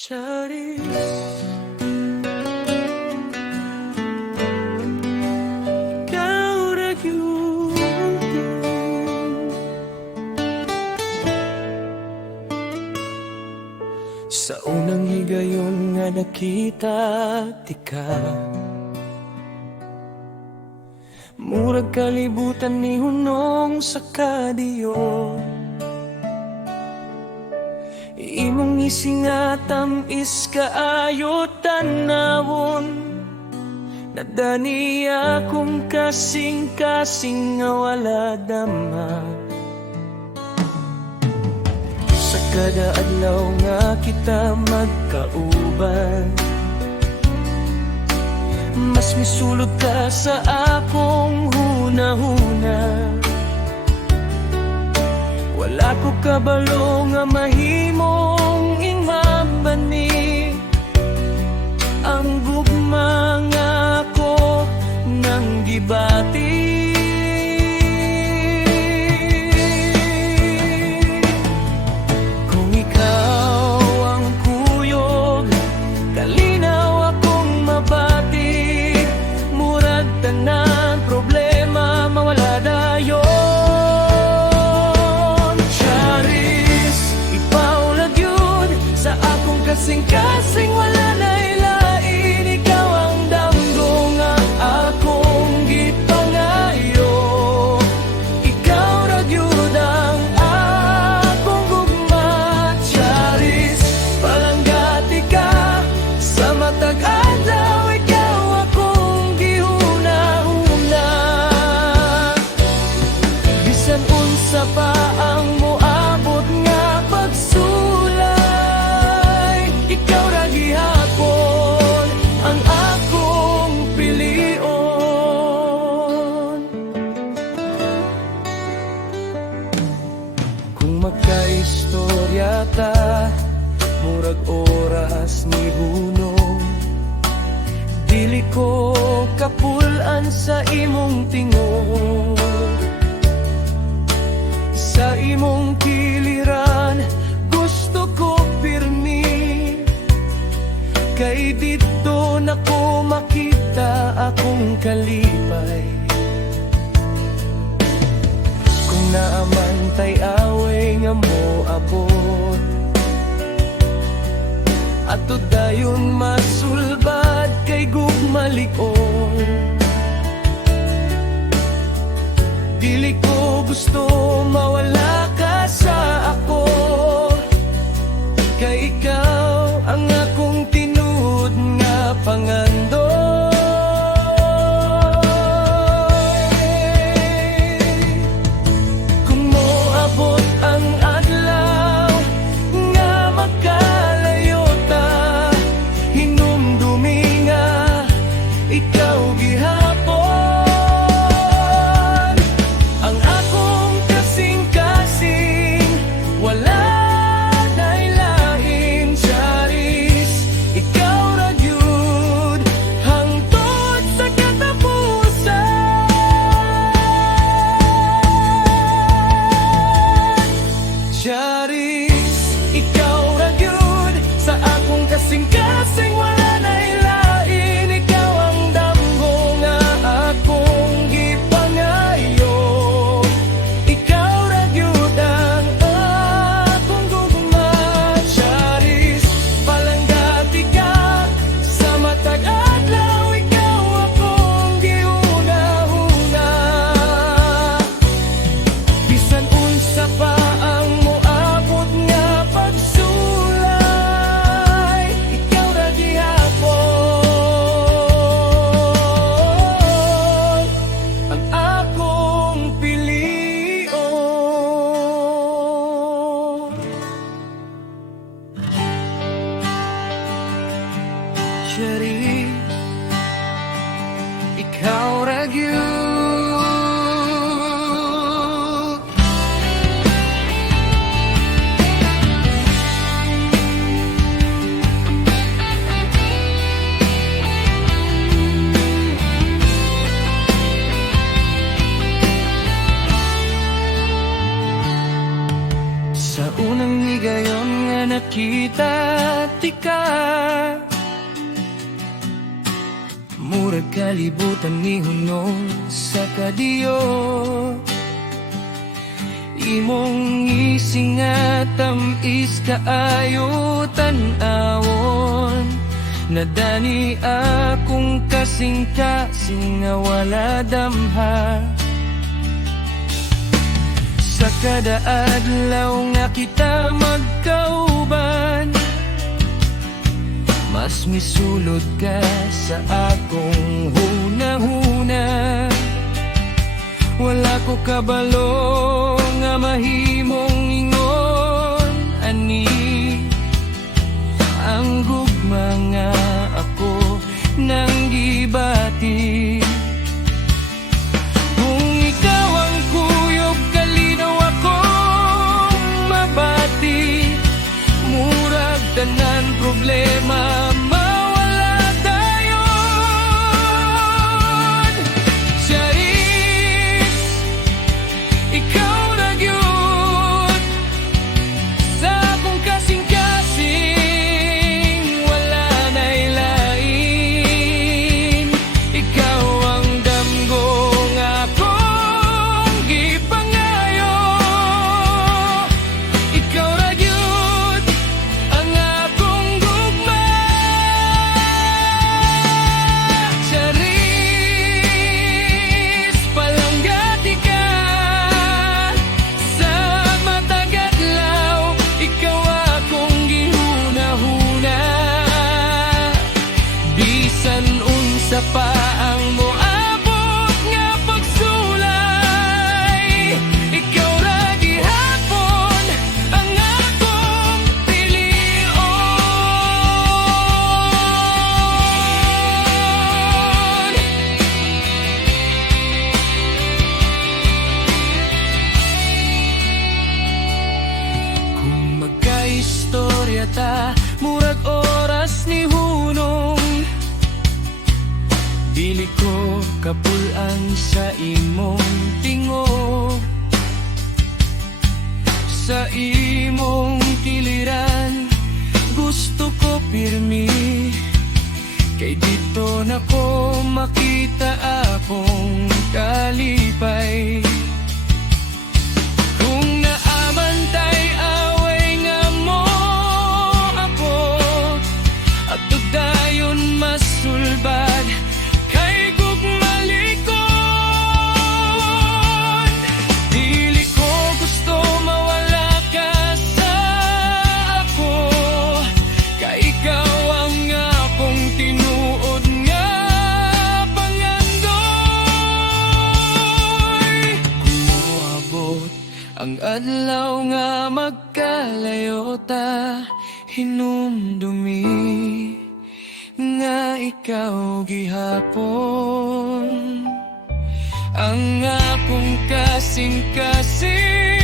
Charis, ikaw ra gyud. Sa unang higayon nga nakita tika, murag kalibutan ni hunong sa kadiyo. Imong isingatam is kaayo tanawon, nadani akong kasing-kasing nga wala dama. Sa kada adlaw nga kita magkauban, mas misulod ka sa akong hunahuna. Wala ko kabalo nga mahimong ingmabani ang gugma nga ako nang gibati. Kung ikaw ang kuyog, kalinaw akong mabati, murag tanan problema mawala dayon. Kasing-kasing wala na ilain, ikaw ang damgo nga akong gipangayo. Ikaw ra gyud ang akong gugma, Charis. Palanggati ka sa matag adlaw, ikaw akong gihuna-huna. Bisan unsa pa ang moabot nga pagsulay, ikaw ra gihapon ang akong pilion. Kung magkaistorya ta, murag oras ni hunong, dili ko kapulan sa imong tingog. Sa imong kiliran gusto ko pirmi, kay dito na ko makita akong kalipay. Kung naamantay away nga mo abot, ato dayon masulbad kay gugmalikon. Dili ko gusto mawala ka sa ako, kay ikaw ang akong tinud nga pangandoy. Kung moabot ang adlaw nga magkalayo ta, hinumdumi nga ikaw gihapon. Ang akong kasing-kasing wala kasing-kasing wala na ilain, ikaw ang damgo nga akong gipangayo. Ikaw ra gyud ang akong gugma, Charis. Palanggati ka sa matag adlaw, ikaw akong gihuna-huna. Bisan unsa pa ang moabot nga pagsulay, ang akong pilion. Charis, ikaw ra gyud. Sa unang higayon nga nakita di ka. Murag kalibutan ni hunong sa kadiyo. Imong isingat tamis kaayo tan-awon. Nadani akong kasing-kasing nga wala damha. Sa kada adlaw nga kita magkauban, mas misulod ka sa akong hunahuna. Wala ko kabalo nga mahimong ingon ani ang gugma nga ako nang gibati. Kung ikaw ang kuyog kalinaw akong mabati, murag tanan problema mawala dayon. Charis, ikaw na gyud sa akong kasing-kasing, wala na'y lain. Ikaw ang damgo nga akong gipangayo. Ikaw na gyud ang akong gugma. Charis, palanggati ka sa matag adlaw. Ikaw akong gihuna-huna. Bisan unsa pa ang moabot nga pagsulay, ikaw ra gihapon ang akong pilion. Kung magkaistorya ta, murag oras ni hunong. Dili ko kapulan sa imong tingo, sa imong kiliran gusto ko pirmi. Kay dito na ko makita akong kalipay. Kung naamantay away nga mo abot, at dayon masulbad kay gugmalikon. Dili ko gusto mawala ka sa ako, kay ikaw ang akong tinuod nga pangandoy. Kung moabot ang adlaw nga magkalayo ta, hinumdumi nga ikaw gihapon ang akong kasing-kasing.